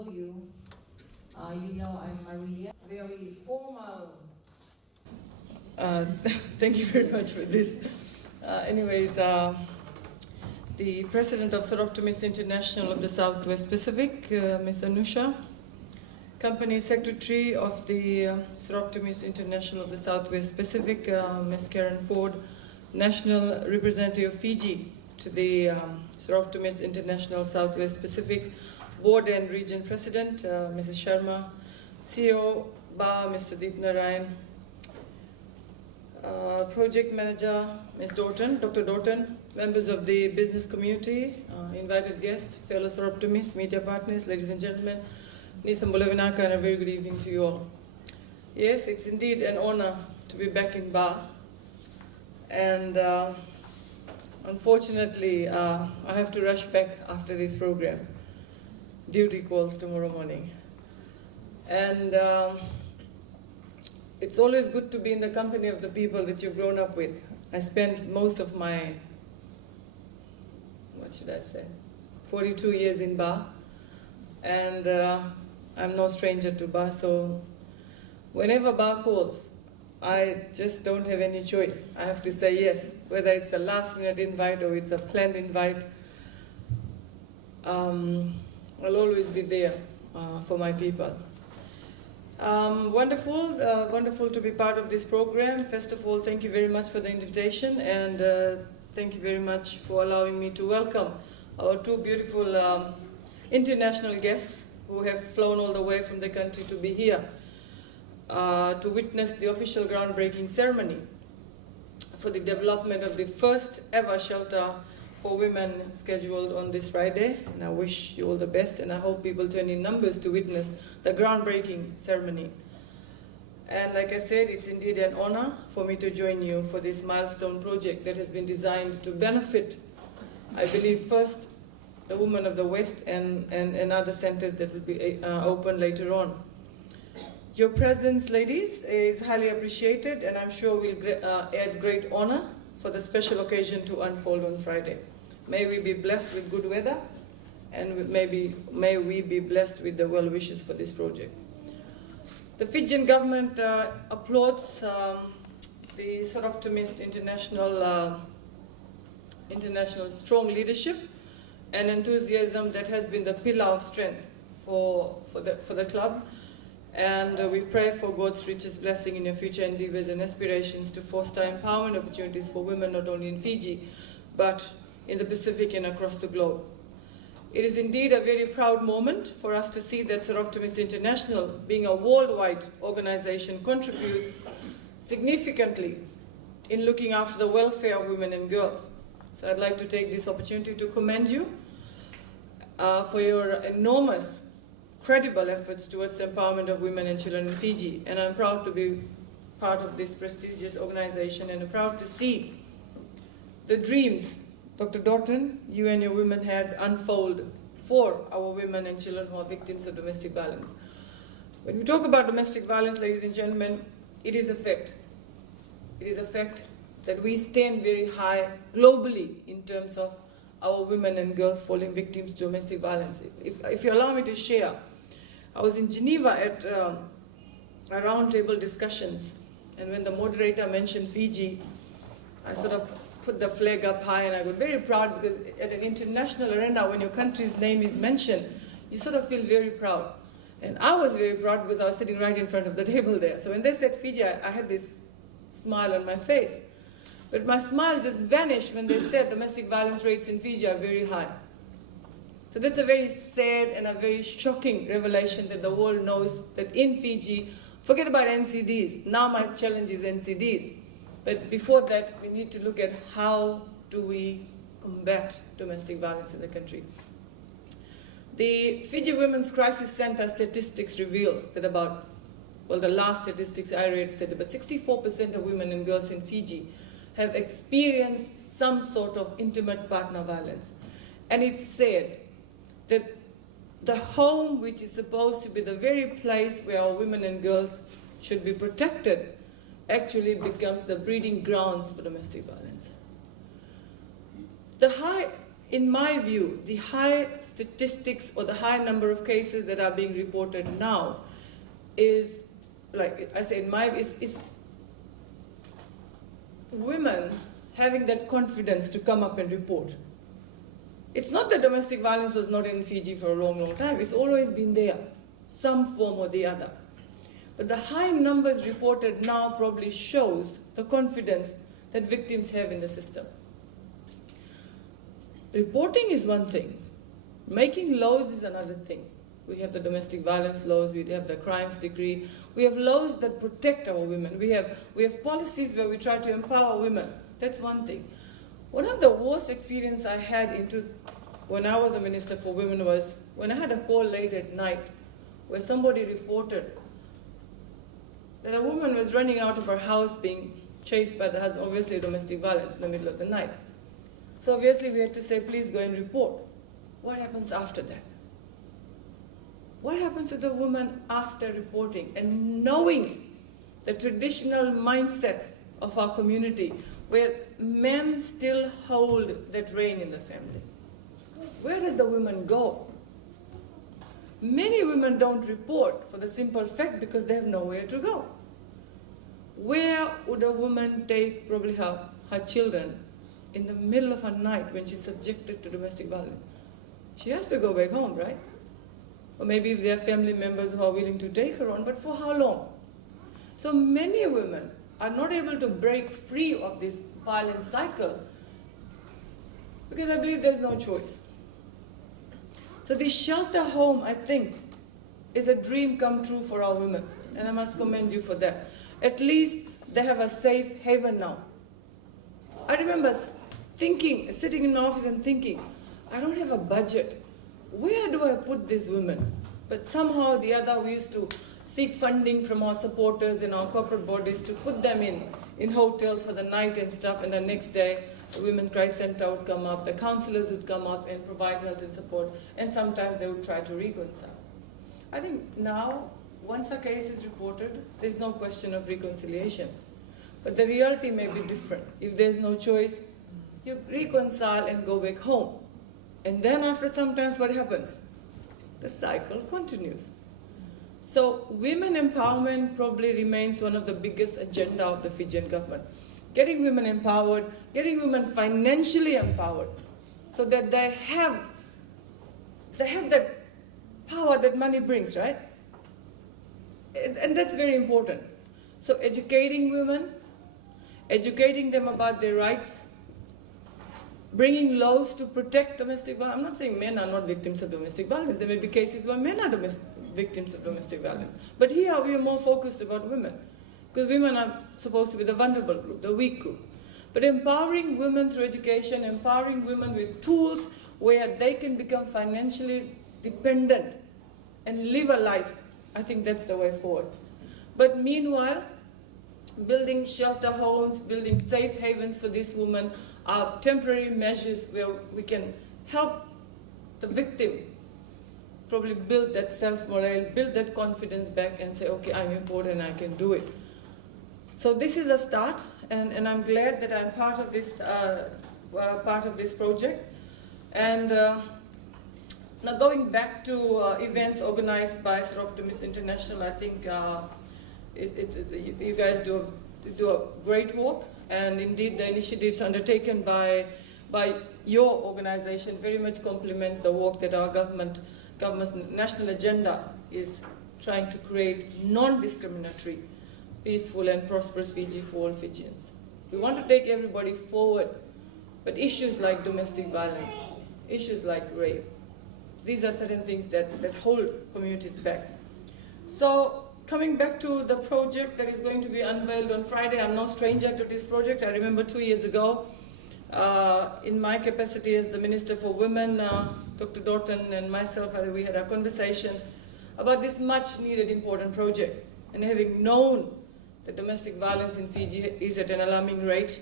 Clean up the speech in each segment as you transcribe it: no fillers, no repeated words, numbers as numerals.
all of you. You know I'm Maria, very formal. Thank you very much for this. The President of Soroptimist International of the Southwest Pacific, Ms. Anusha, Company Secretary of the Soroptimist International of the Southwest Pacific, Ms. Karen Ford, National Representative of Fiji to the Soroptimist International Southwest Pacific Board and Region President, Mrs. Sharma, CEO BA, Mr. Deep Narayan, Project Manager, Ms. Dr. Doughton, members of the business community, invited guests, fellow Soroptimists, media partners, ladies and gentlemen, Nisam Bulavinaka, and a very good evening to you all. Yes, it's indeed an honor to be back in BA, and unfortunately, I have to rush back after this program. Duty calls tomorrow morning. And it's always good to be in the company of the people that you've grown up with. I spent most of my, 42 years in BA, and I'm no stranger to BA, so whenever BA calls, I just don't have any choice. I have to say yes, whether it's a last-minute invite or it's a planned invite. I'll always be there for my people. Wonderful to be part of this program. First of all, thank you very much for the invitation, and thank you very much for allowing me to welcome our two beautiful international guests who have flown all the way from the country to be here to witness the official groundbreaking ceremony for the development of the first ever shelter for women scheduled on this Friday. And I wish you all the best, and I hope people turn in numbers to witness the groundbreaking ceremony. And like I said, it's indeed an honor for me to join you for this milestone project that has been designed to benefit, I believe, first the women of the West and other centers that will be open later on. Your presence, ladies, is highly appreciated, and I'm sure will add great honor for the special occasion to unfold on Friday. May we be blessed with good weather, and may we be blessed with the well wishes for this project. The Fijian government applauds the Soroptimist International strong leadership and enthusiasm that has been the pillar of strength for the club. And we pray for God's richest blessing in your future endeavors and aspirations to foster empowerment opportunities for women not only in Fiji, but in the Pacific and across the globe. It is indeed a very proud moment for us to see that Soroptimist International, being a worldwide organization, contributes significantly in looking after the welfare of women and girls. So I'd like to take this opportunity to commend you for your enormous credible efforts towards the empowerment of women and children in Fiji, and I'm proud to be part of this prestigious organization, and I'm proud to see the dreams, Dr. Doughton, you and your women had unfold for our women and children who are victims of domestic violence. When we talk about domestic violence, ladies and gentlemen, it is a fact. It is a fact that we stand very high globally in terms of our women and girls falling victims to domestic violence. If you allow me to share, I was in Geneva at a roundtable discussions, and when the moderator mentioned Fiji, I sort of put the flag up high, and I got very proud, because at an international arena, when your country's name is mentioned, you sort of feel very proud. And I was very proud because I was sitting right in front of the table there. So when they said Fiji, I had this smile on my face. But my smile just vanished when they said domestic violence rates in Fiji are very high. So that's a very sad and a very shocking revelation that the world knows that in Fiji, forget about NCDs, now my challenge is NCDs. But before that, we need to look at how do we combat domestic violence in the country. The Fiji Women's Crisis Center statistics reveals that the last statistics I read said about 64% of women and girls in Fiji have experienced some sort of intimate partner violence. And it's said that the home, which is supposed to be the very place where our women and girls should be protected, actually becomes the breeding grounds for domestic violence. In my view, the high statistics or the high number of cases that are being reported now is, like I said, is women having that confidence to come up and report. It's not that domestic violence was not in Fiji for a long, long time. It's always been there, some form or the other. But the high numbers reported now probably shows the confidence that victims have in the system. Reporting is one thing. Making laws is another thing. We have the domestic violence laws, we have the crimes decree, we have laws that protect our women, we have policies where we try to empower women. That's one thing. One of the worst experience I had when I was a Minister for Women was when I had a call late at night where somebody reported that a woman was running out of her house being chased by the husband, obviously domestic violence in the middle of the night. So obviously we had to say, please go and report. What happens after that? What happens to the woman after reporting and knowing the traditional mindsets of our community where men still hold that reign in the family? Where does the woman go? Many women don't report for the simple fact because they have nowhere to go. Where would a woman take probably her children in the middle of a night when she's subjected to domestic violence? She has to go back home, right? Or maybe if there are family members who are willing to take her on, but for how long? So many women are not able to break free of this violent cycle because I believe there's no choice. So this shelter home, I think, is a dream come true for our women, and I must commend you for that. At least they have a safe haven now. I remember sitting in the office and thinking, I don't have a budget. Where do I put these women? But somehow or the other, we used to seek funding from our supporters in our corporate bodies to put them in hotels for the night and stuff, and the next day, the Women's Crisis Center would come up, the counselors would come up and provide health and support, and sometimes they would try to reconcile. I think now, once a case is reported, there's no question of reconciliation. But the reality may be different. If there's no choice, you reconcile and go back home. And then after some time, what happens? The cycle continues. So women empowerment probably remains one of the biggest agenda of the Fijian government. Getting women empowered, getting women financially empowered, so that they have that power that money brings, right? And that's very important. So educating women, educating them about their rights, bringing laws to protect domestic violence. I'm not saying men are not victims of domestic violence. There may be cases where men are victims of domestic violence. But here we are more focused about women, because women are supposed to be the vulnerable group, the weak group. But empowering women through education, empowering women with tools where they can become financially dependent and live a life, I think that's the way forward. But meanwhile, building shelter homes, building safe havens for these women are temporary measures where we can help the victim probably build that self-morale, build that confidence back and say, okay, I'm important, I can do it. So this is a start, and I'm glad that I'm part of this project. And now going back to events organized by Soroptimist International, I think you guys do a great work, and indeed the initiatives undertaken by your organization very much complements the work that our government's national agenda is trying to create non-discriminatory, peaceful and prosperous Fiji for all Fijians. We want to take everybody forward, but issues like domestic violence, issues like rape, these are certain things that hold communities back. So coming back to the project that is going to be unveiled on Friday, I'm no stranger to this project. I remember 2 years ago, in my capacity as the Minister for Women, Dr. Doughton and myself, we had a conversation about this much needed important project. And having known that domestic violence in Fiji is at an alarming rate,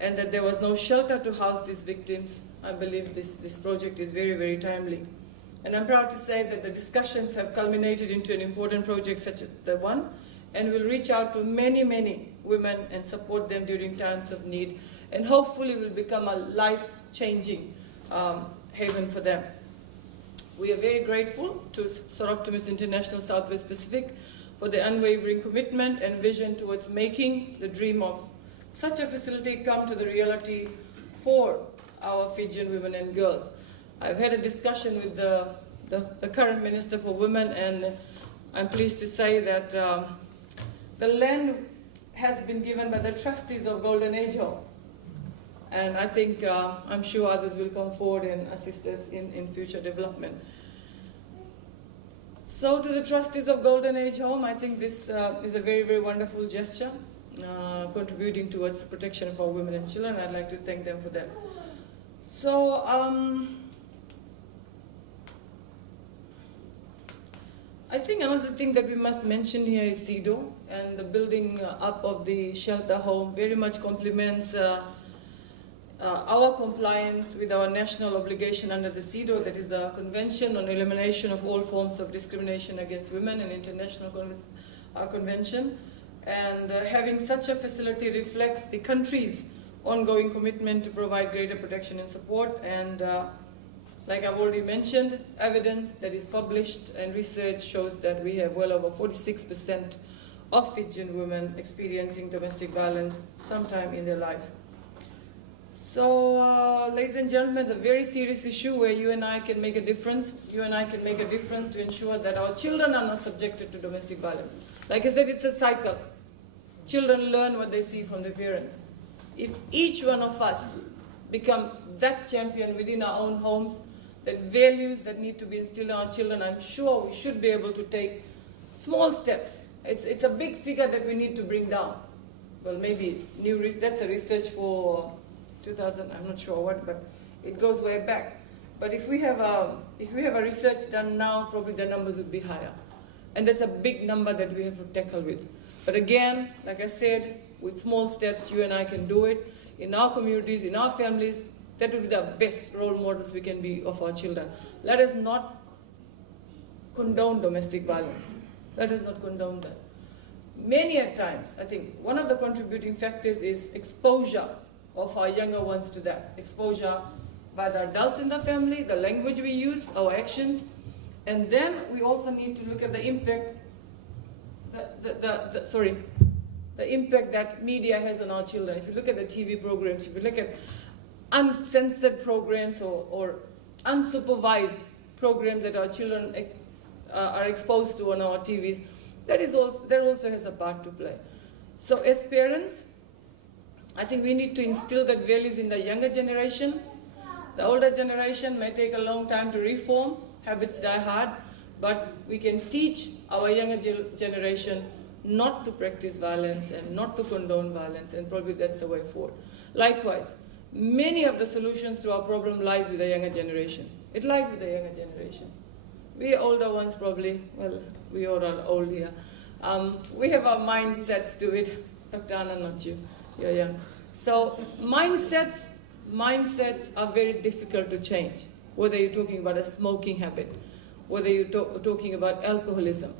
and that there was no shelter to house these victims, I believe this project is very, very timely. And I'm proud to say that the discussions have culminated into an important project such as the one, and will reach out to many, many women and support them during times of need, and hopefully will become a life-changing haven for them. We are very grateful to Soroptimist International Southwest Pacific for the unwavering commitment and vision towards making the dream of such a facility come to the reality for our Fijian women and girls. I've had a discussion with the current Minister for Women, and I'm pleased to say that the land has been given by the trustees of Golden Age Home. And I think, I'm sure others will come forward and assist us in future development. So to the trustees of Golden Age Home, I think this is a very, very wonderful gesture, contributing towards the protection of our women and children. I'd like to thank them for that. So, I think another thing that we must mention here is CEDAW, and the building up of the shelter home very much complements our compliance with our national obligation under the CEDAW, that is the Convention on Elimination of All Forms of Discrimination Against Women, an international convention. And having such a facility reflects the country's ongoing commitment to provide greater protection and support. And like I've already mentioned, evidence that is published and research shows that we have well over 46% of Fijian women experiencing domestic violence sometime in their life. So, ladies and gentlemen, it's a very serious issue where you and I can make a difference. You and I can make a difference to ensure that our children are not subjected to domestic violence. Like I said, it's a cycle. Children learn what they see from their parents. If each one of us become that champion within our own homes, that values that need to be instilled in our children, I'm sure we should be able to take small steps. It's a big figure that we need to bring down. Well, maybe that's a research for 2000, I'm not sure what, but it goes way back. But if we have a research done now, probably the numbers would be higher. And that's a big number that we have to tackle with. But again, like I said, with small steps, you and I can do it. In our communities, in our families, that will be the best role models we can be of our children. Let us not condone domestic violence. Let us not condone that. Many at times, I think, one of the contributing factors is exposure of our younger ones to that. Exposure by the adults in the family, the language we use, our actions. And then we also need to look at the impact, the impact that media has on our children. If you look at the TV programs, if you look at uncensored programs or unsupervised programs that our children are exposed to on our TVs, that also has a part to play. So as parents, I think we need to instill that values in the younger generation. The older generation may take a long time to reform, habits die hard, but we can teach our younger generation not to practice violence and not to condone violence, and probably that's the way forward. Likewise, many of the solutions to our problem lies with the younger generation. It lies with the younger generation. We older ones probably, well, we all are old here. We have our mindsets to it. Dr. Anna, not you. You're young. So mindsets are very difficult to change. Whether you're talking about a smoking habit, whether you're talking about alcoholism.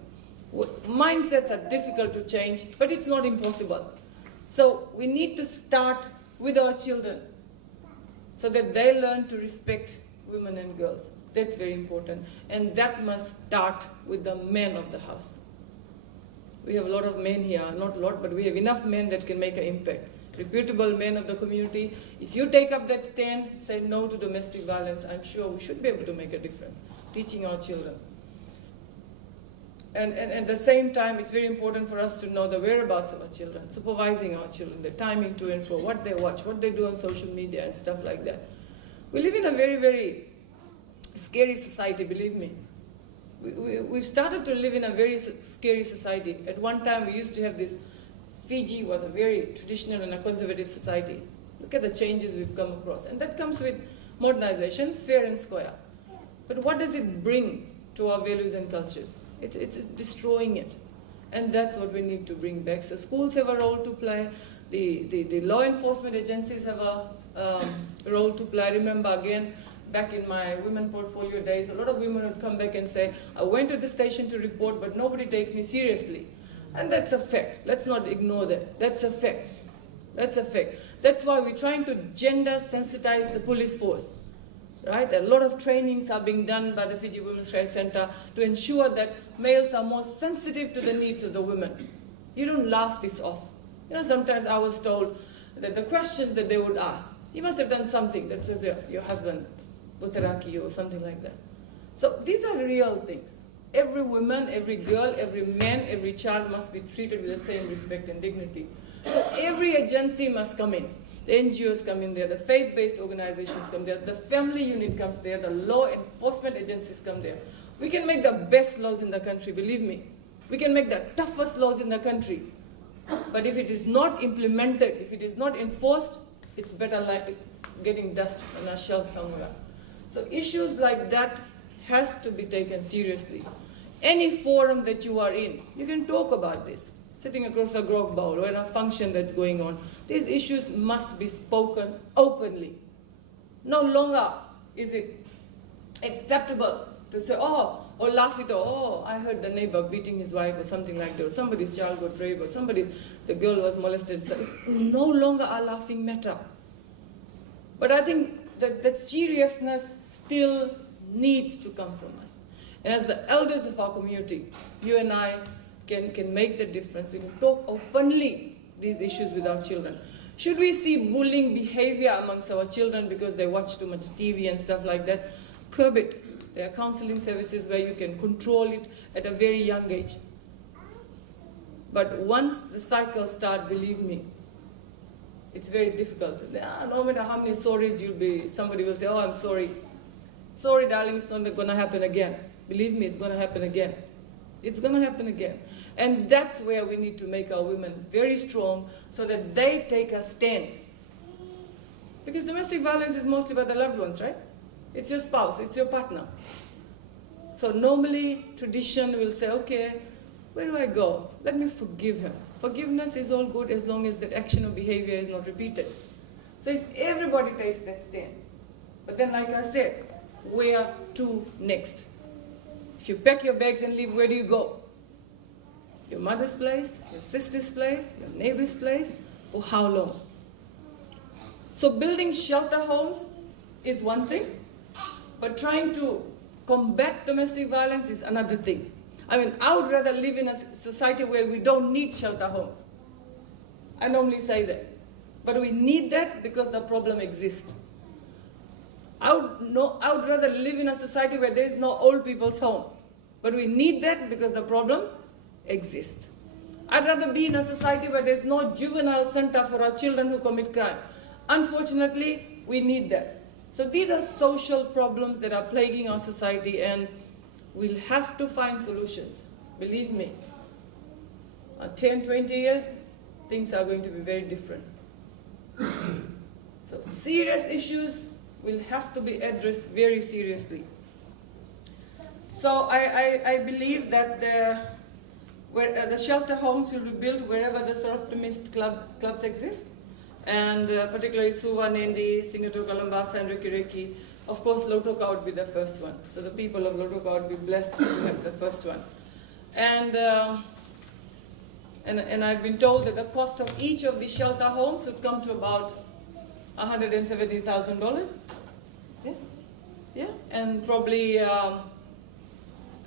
Mindsets are difficult to change, but it's not impossible. So we need to start with our children so that they learn to respect women and girls. That's very important. And that must start with the men of the house. We have a lot of men here, not a lot, but we have enough men that can make an impact. Reputable men of the community. If you take up that stand, say no to domestic violence, I'm sure we should be able to make a difference, teaching our children. And at the same time, it's very important for us to know the whereabouts of our children, supervising our children, the timing to and fro, what they watch, what they do on social media and stuff like that. We live in a very, very scary society, believe me. We've started to live in a very scary society. At one time, we used to have this, Fiji was a very traditional and a conservative society. Look at the changes we've come across. And that comes with modernization, fair and square. But what does it bring to our values and cultures? It's destroying it. And that's what we need to bring back. So schools have a role to play. The law enforcement agencies have a role to play. I remember again, back in my women portfolio days, a lot of women would come back and say, I went to the station to report, but nobody takes me seriously. And that's a fact. Let's not ignore that. That's a fact. That's a fact. That's why we're trying to gender sensitize the police force. right? A lot of trainings are being done by the Fiji Women's Rights Center to ensure that males are more sensitive to the needs of the women. You don't laugh this off. You know, sometimes I was told that the questions that they would ask, you must have done something that says your husband, Butaraki, or something like that. So these are real things. Every woman, every girl, every man, every child must be treated with the same respect and dignity. So every agency must come in. The NGOs come in there, the faith-based organizations come there, the family unit comes there, the law enforcement agencies come there. We can make the best laws in the country, believe me. We can make the toughest laws in the country. But if it is not implemented, if it is not enforced, it's better like getting dust on a shelf somewhere. So issues like that has to be taken seriously. Any forum that you are in, you can talk about this. Sitting across a grog bowl or in a function that's going on, these issues must be spoken openly. No longer is it acceptable to say, or laugh it off, I heard the neighbor beating his wife or something like that, or somebody's child got raped, or the girl was molested. So it's no longer a laughing matter. But I think that seriousness still needs to come from us. And as the elders of our community, you and I can make the difference. We can talk openly these issues with our children. Should we see bullying behavior amongst our children because they watch too much TV and stuff like that? Curb it. There are counseling services where you can control it at a very young age. But once the cycle starts, believe me, it's very difficult. No matter how many sorries somebody will say, I'm sorry. Sorry, darling, it's not going to happen again. Believe me, it's going to happen again. It's going to happen again. And that's where we need to make our women very strong so that they take a stand. Because domestic violence is mostly by the loved ones, right? It's your spouse, it's your partner. So normally, tradition will say, okay, where do I go? Let me forgive him. Forgiveness is all good as long as that action or behavior is not repeated. So if everybody takes that stand, but then like I said, where to next? If you pack your bags and leave, where do you go? Your mother's place, your sister's place, your neighbor's place, for how long? So building shelter homes is one thing, but trying to combat domestic violence is another thing. I mean, I would rather live in a society where we don't need shelter homes. I normally say that. But we need that because the problem exists. I would rather live in a society where there is no old people's home. But we need that because the problem exists. I'd rather be in a society where there's no juvenile center for our children who commit crime. Unfortunately, we need that. So these are social problems that are plaguing our society, and we'll have to find solutions. Believe me. 10, 20 years, things are going to be very different. So serious issues will have to be addressed very seriously. So I believe that the shelter homes will be built wherever the Soroptimist clubs exist, and particularly Suva, Nendi, Singatoka, Lambasa, and Reki. Of course, Lotoka would be the first one. So the people of Lotoka would be blessed to have the first one. And I've been told that the cost of each of the shelter homes would come to about $170,000. Yes. Yeah, and probably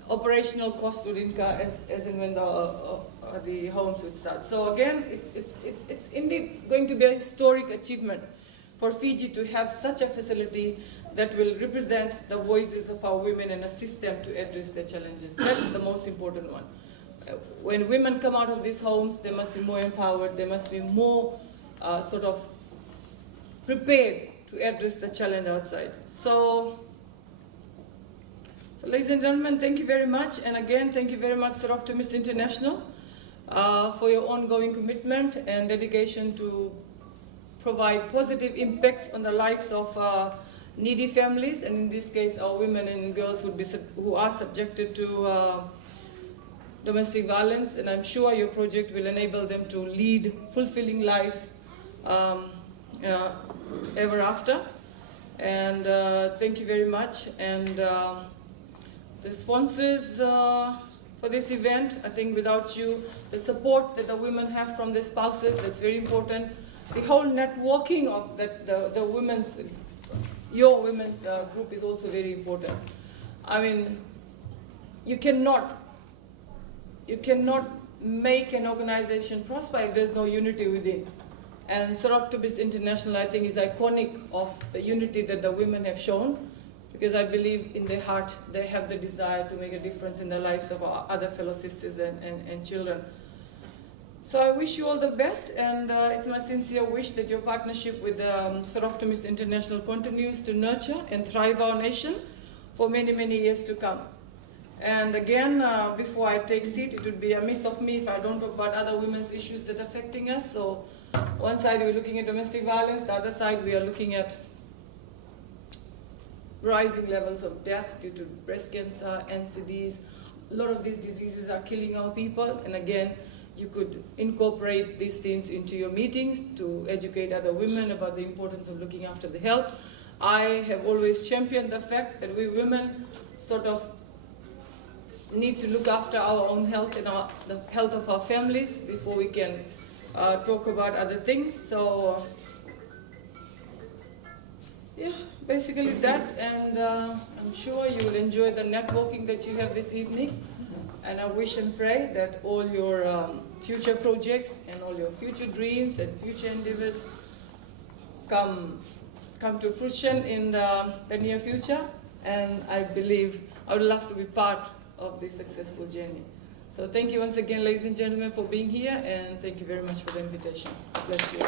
operational cost would incur as and when the homes would start. So again, it's indeed going to be a historic achievement for Fiji to have such a facility that will represent the voices of our women and assist them to address their challenges. That's the most important one. When women come out of these homes, they must be more empowered, they must be more prepared to address the challenge outside. So ladies and gentlemen, thank you very much. And again, thank you very much, Soroptimist International, for your ongoing commitment and dedication to provide positive impacts on the lives of needy families, and in this case, our women and girls who are subjected to domestic violence. And I'm sure your project will enable them to lead fulfilling lives ever after. And thank you very much. And the sponsors for this event, I think without you, the support that the women have from their spouses, that's very important. The whole networking of the women's your women's group is also very important. I mean, you cannot make an organization prosper if there's no unity within. And Soroptimist International, I think, is iconic of the unity that the women have shown, because I believe in their heart they have the desire to make a difference in the lives of our other fellow sisters and children. So I wish you all the best, and it's my sincere wish that your partnership with Soroptimist International continues to nurture and thrive our nation for many, many years to come. And again, before I take seat, it would be amiss of me if I don't talk about other women's issues that are affecting us. So one side we're looking at domestic violence, the other side we are looking at rising levels of death due to breast cancer, NCDs. A lot of these diseases are killing our people, and again, you could incorporate these things into your meetings to educate other women about the importance of looking after the health. I have always championed the fact that we women sort of need to look after our own health and the health of our families before we can talk about other things. So yeah, basically that, and I'm sure you will enjoy the networking that you have this evening. And I wish and pray that all your future projects and all your future dreams and future endeavors come to fruition in the near future. And I believe I would love to be part of this successful journey. So thank you once again, ladies and gentlemen, for being here, and thank you very much for the invitation. Bless you.